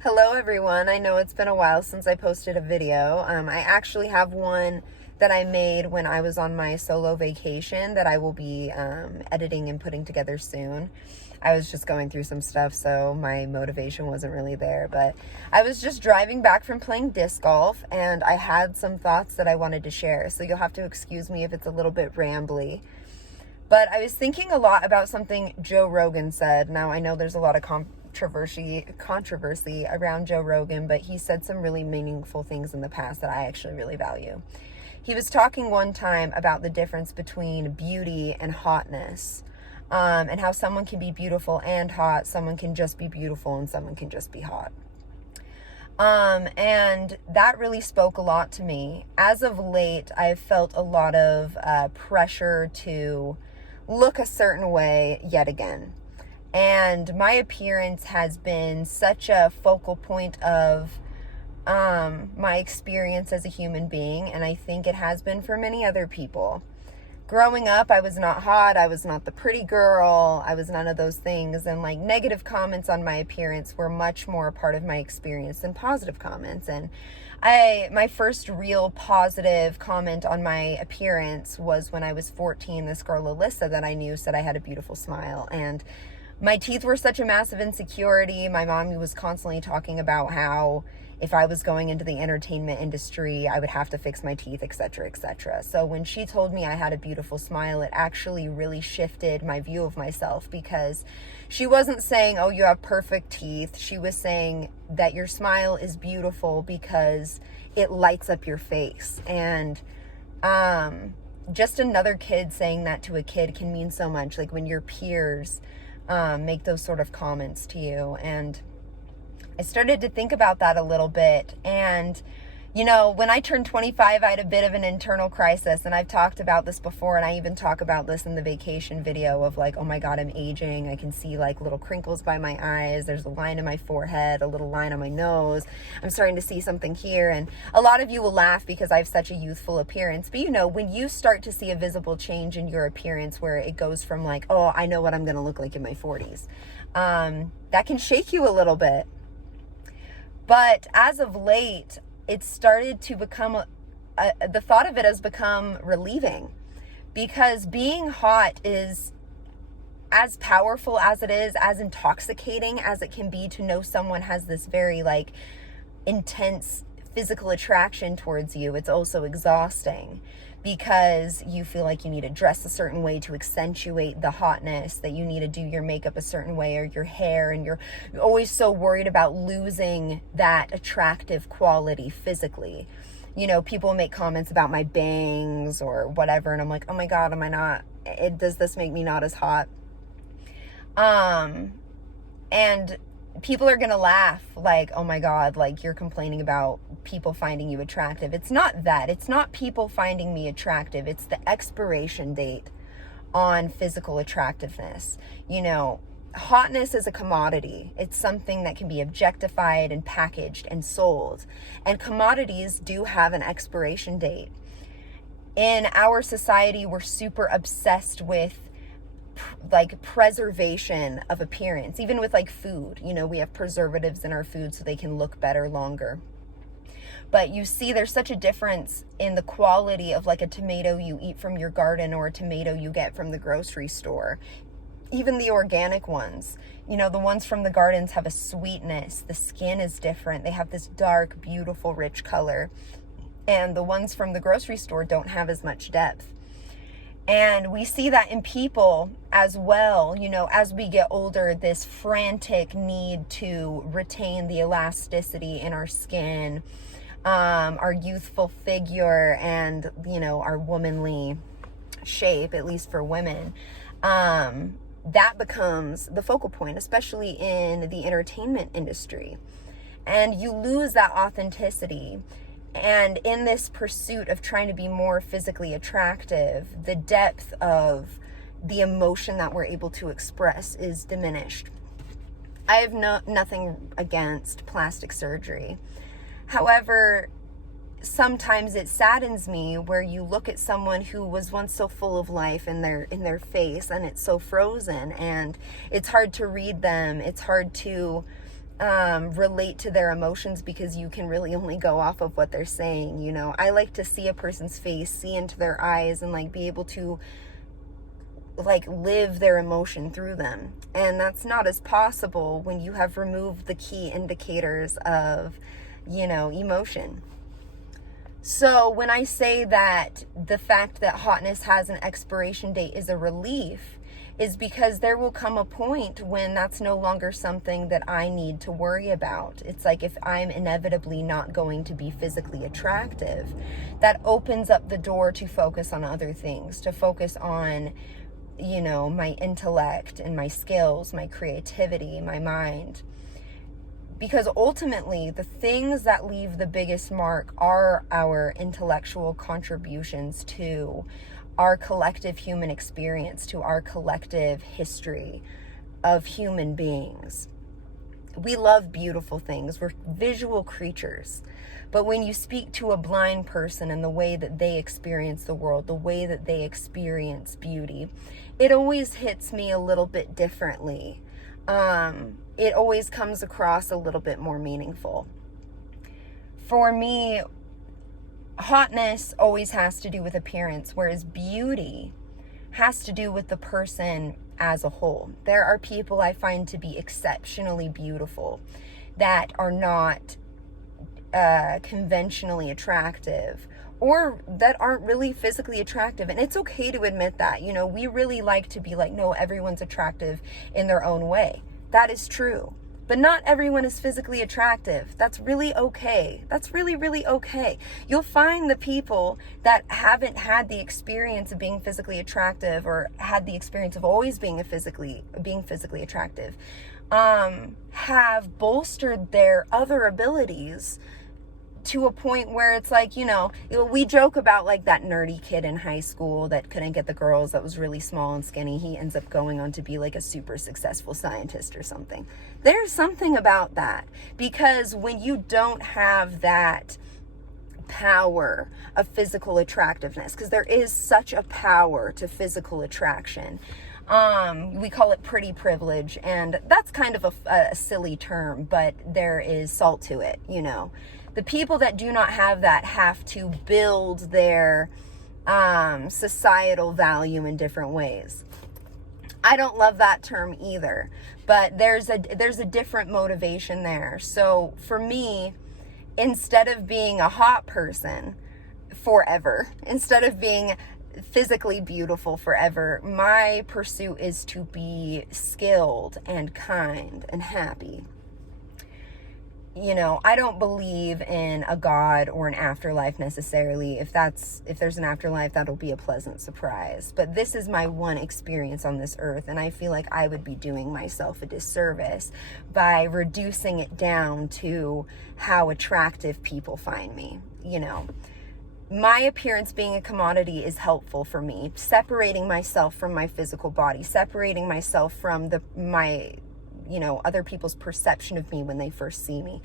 Hello everyone. I know it's been a while since I posted a video. I actually have one that I made when I was on my solo vacation that I will be editing and putting together soon. I was just going through some stuff, so my motivation wasn't really there, but I was just driving back from playing disc golf and I had some thoughts that I wanted to share, so you'll have to excuse me if it's a little bit rambly. But I was thinking a lot about something Joe Rogan said. Now, I know there's a lot of controversy around Joe Rogan, but he said some really meaningful things in the past that I actually really value. He was talking one time about the difference between beauty and hotness, and how someone can be beautiful and hot, someone can just be beautiful, and someone can just be hot. And that really spoke a lot to me. As of late, I've felt a lot of pressure to look a certain way yet again. And my appearance has been such a focal point of my experience as a human being, and I think it has been for many other people. Growing up, I was not hot, I was not the pretty girl, I was none of those things, and like negative comments on my appearance were much more a part of my experience than positive comments. And my first real positive comment on my appearance was when I was 14. This girl Alyssa that I knew said I had a beautiful smile, and my teeth were such a massive insecurity. My mom was constantly talking about how if I was going into the entertainment industry, I would have to fix my teeth, etc., etc. So when she told me I had a beautiful smile, it actually really shifted my view of myself, because she wasn't saying, oh, you have perfect teeth. She was saying that your smile is beautiful because it lights up your face. And just another kid saying that to a kid can mean so much. Like when your peers make those sort of comments to you. And I started to think about that a little bit. And, you know, when I turned 25, I had a bit of an internal crisis. And I've talked about this before. And I even talk about this in the vacation video of like, oh my God, I'm aging. I can see like little crinkles by my eyes. There's a line in my forehead, a little line on my nose. I'm starting to see something here. And a lot of you will laugh because I have such a youthful appearance. But you know, when you start to see a visible change in your appearance where it goes from like, oh, I know what I'm going to look like in my 40s, that can shake you a little bit. But as of late, it started to become, the thought of it has become relieving, because being hot is as powerful as it is, as intoxicating as it can be to know someone has this very like intense physical attraction towards you. It's also exhausting, because you feel like you need to dress a certain way to accentuate the hotness, that you need to do your makeup a certain way or your hair, and you're always so worried about losing that attractive quality physically. You know, people make comments about my bangs or whatever, and I'm like, oh my God, am I not, does this make me not as hot? And people are going to laugh like, oh my God, like you're complaining about people finding you attractive. It's not that. It's not people finding me attractive. It's the expiration date on physical attractiveness. You know, hotness is a commodity. It's something that can be objectified and packaged and sold. And commodities do have an expiration date. In our society, we're super obsessed with like preservation of appearance, even with like food. You know, we have preservatives in our food so they can look better longer. But you see, there's such a difference in the quality of like a tomato you eat from your garden or a tomato you get from the grocery store. Even the organic ones, you know, the ones from the gardens have a sweetness. The skin is different. They have this dark, beautiful, rich color. And the ones from the grocery store don't have as much depth. And we see that in people as well. You know, as we get older, this frantic need to retain the elasticity in our skin, our youthful figure, and, you know, our womanly shape, at least for women. That becomes the focal point, especially in the entertainment industry. And you lose that authenticity. And in this pursuit of trying to be more physically attractive, the depth of the emotion that we're able to express is diminished. I have nothing against plastic surgery. However, sometimes it saddens me where you look at someone who was once so full of life in their face, and it's so frozen, and it's hard to read them. It's hard to relate to their emotions because you can really only go off of what they're saying. You know, I like to see a person's face, see into their eyes, and like be able to like live their emotion through them. And that's not as possible when you have removed the key indicators of, you know, emotion. So when I say that the fact that hotness has an expiration date is a relief, is because there will come a point when that's no longer something that I need to worry about. It's like if I'm inevitably not going to be physically attractive, that opens up the door to focus on other things, to focus on, you know, my intellect and my skills, my creativity, my mind. Because ultimately, the things that leave the biggest mark are our intellectual contributions to our collective human experience, to our collective history of human beings. We love beautiful things. We're visual creatures. But when you speak to a blind person and the way that they experience the world, the way that they experience beauty, it always hits me a little bit differently. It always comes across a little bit more meaningful. For me, hotness always has to do with appearance, whereas beauty has to do with the person as a whole. There are people I find to be exceptionally beautiful that are not conventionally attractive, or that aren't really physically attractive. And it's okay to admit that. You know, we really like to be like, no, everyone's attractive in their own way. That is true. But not everyone is physically attractive. That's really okay. That's really, really okay. You'll find the people that haven't had the experience of being physically attractive, or had the experience of always being physically attractive, have bolstered their other abilities to a point where it's like, you know, we joke about like that nerdy kid in high school that couldn't get the girls, that was really small and skinny. He ends up going on to be like a super successful scientist or something. There's something about that, because when you don't have that power of physical attractiveness, because there is such a power to physical attraction, we call it pretty privilege, and that's kind of a silly term, but there is salt to it, you know. The people that do not have that have to build their societal value in different ways. I don't love that term either, but there's a different motivation there. So for me, instead of being a hot person forever, instead of being physically beautiful forever, my pursuit is to be skilled and kind and happy. You know, I don't believe in a God or an afterlife necessarily. If there's an afterlife, that'll be a pleasant surprise. But this is my one experience on this earth, and I feel like I would be doing myself a disservice by reducing it down to how attractive people find me. You know, my appearance being a commodity is helpful for me. Separating myself from my physical body, separating myself from other people's perception of me when they first see me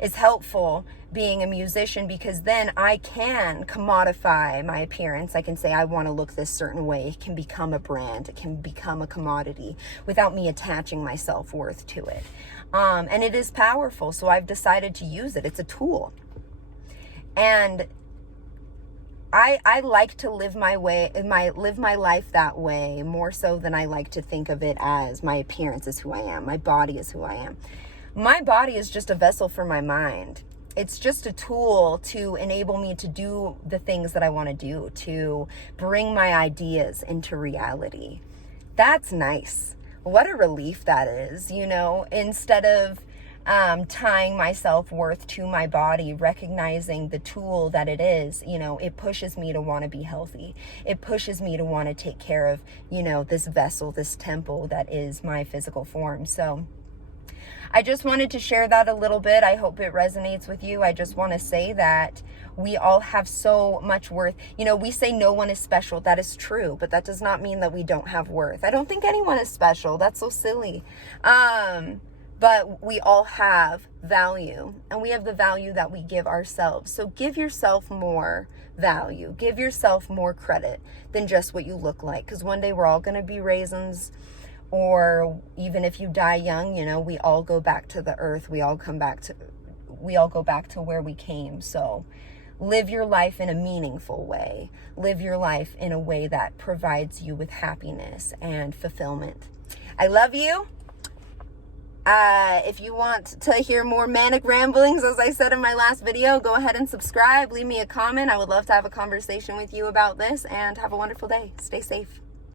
is helpful being a musician, because then I can commodify my appearance. I can say I want to look this certain way. It can become a brand. It can become a commodity without me attaching my self-worth to it. And it is powerful. So I've decided to use it. It's a tool. And I like to live my life that way more so than I like to think of it as my appearance is who I am. My body is who I am. My body is just a vessel for my mind. It's just a tool to enable me to do the things that I want to do, to bring my ideas into reality. That's nice. What a relief that is, you know, instead of tying my self-worth to my body, recognizing the tool that it is, you know, it pushes me to want to be healthy. It pushes me to want to take care of, you know, this vessel, this temple that is my physical form. So I just wanted to share that a little bit. I hope it resonates with you. I just want to say that we all have so much worth. You know, we say no one is special. That is true, but that does not mean that we don't have worth. I don't think anyone is special. That's so silly. But we all have value, and we have the value that we give ourselves. So give yourself more value. Give yourself more credit than just what you look like, because one day we're all going to be raisins. or even if you die young, you know, we all go back to the earth. We all go back to where we came. So live your life in a meaningful way. Live your life in a way that provides you with happiness and fulfillment. I love you. If you want to hear more manic ramblings, as I said in my last video, go ahead and subscribe. Leave me a comment. I would love to have a conversation with you about this, and have a wonderful day. Stay safe.